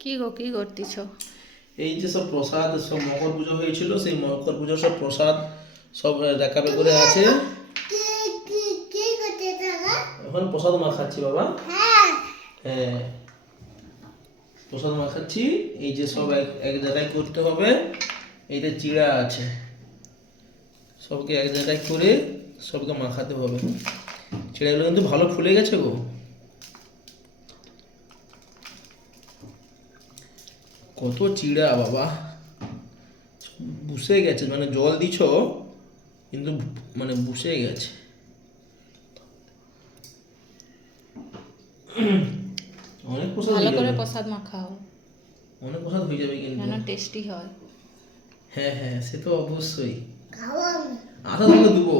কি গো কি করতেছ? এই যে সব প্রসাদ সব মকর পুজো হয়েছিল, সেই মকর পুজোর সব প্রসাদ সব রেকাবে করে আছে। এখন প্রসাদ মাখাচ্ছি বাবা। হ্যাঁ, প্রসাদ মাখাচ্ছি। এই যে সব এক জায়গায় করতে হবে। এইটা চিড়া আছে, সবকে এক জায়গায় করে সবকে মাখাতে হবে। চিড়াগুলো কিন্তু ভালো ফুলে গেছে গো। কত চিড়া বাবা, বুসে গেছে, মানে জল দিছ কিন্তু মানে বুসে গেছে। অনেক প্রসাদ ভালো হয়ে করে যাবে, প্রসাদ মাখাও অনেক প্রসাদ হয়ে যাবে কিন্তু। যেন টেস্টি হয়। হ্যাঁ হ্যাঁ, সে তো অবশ্যই। আধা তোমাকে দেবো।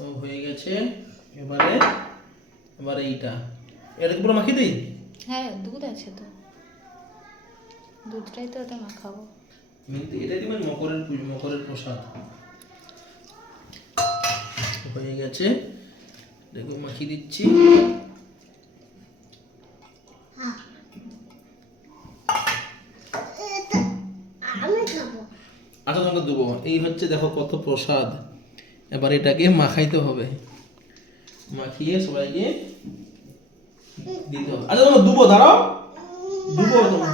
ও হয়ে গেছে। এবারে এবারে এটাকে পুরো মাখিয়ে দিই। হ্যাঁ, দুধ আছে তো, দুধটাই তো ওটা মাখাবো। এটা দিবেন মকরের পুজো, মকরের প্রসাদ হয়ে গেছে। দেখো মাখিয়ে দিচ্ছি। আচ্ছা তোমাকে দেবো। এই হচ্ছে দেখো কত প্রসাদ। এবার এটাকে মাখাইতে হবে, মাখিয়ে সবাইকে দিতে হবে। আচ্ছা তোমাকে দেবো, দাঁড়াও, দেবো তোমার।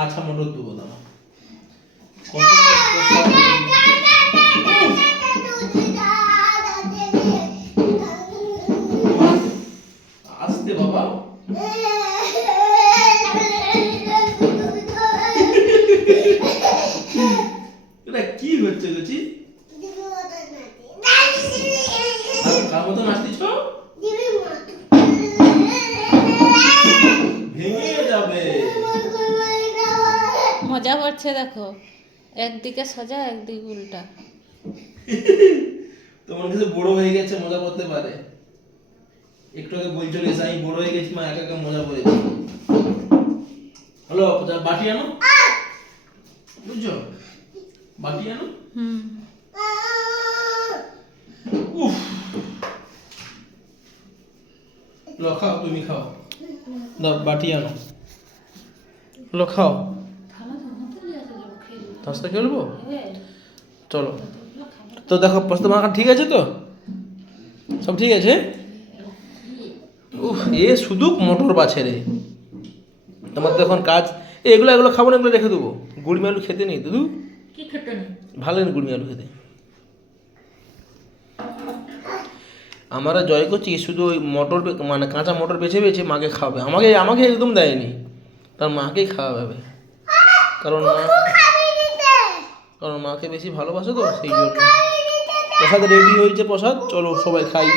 আচ্ছা মটর দেবো, দাঁড়াও। কত প্রসাদ। আসতে বাবা। এটা কি হচ্ছে গেছি? কার মতো নাচতেছ? ভেঙে যাবে। মজা করছে দেখো, একদিকে সোজা একদিকে উল্টা। তোমার কাছে বড় হয়ে গেছে, মজা করতে পারে। একটু আগে বলছিল যে আমি বড় হয়ে গেছি, মা একা একা মজা করেছি। হ্যালো, বাটি আনো, বুঝছো? বাটি আনো। উফ, লো খাও, তুমি খাও। দাও বাটি আনো, লো খাও। তার সাথে খেলবো, চলো। তো দেখো প্রস্তুত মাখা ঠিক আছে তো, সব ঠিক আছে। উফ, এ শুধু মোটর বাছে রে। তোমার তো এখন কাজ। এগুলো এগুলো খাবো না, এগুলো রেখে দেবো। গুড়মি আলু খেতে নেই দাদু, কি খেতে নেই? ভালো না গুড়মি আলু খেতে। আমরা জয় করছি শুধু ওই মটর মানে কাঁচা মটর বেছে বেছে মাকে খাওয়াবে। আমাকে আমাকে একদম দেয়নি, তার মাকেই খাওয়াবে। কারণ মা, কারণ মাকে বেশি ভালোবাসে তো, সেই জন্য। প্রসাদ রেডি হয়েছে, প্রসাদ চলো সবাই খাই।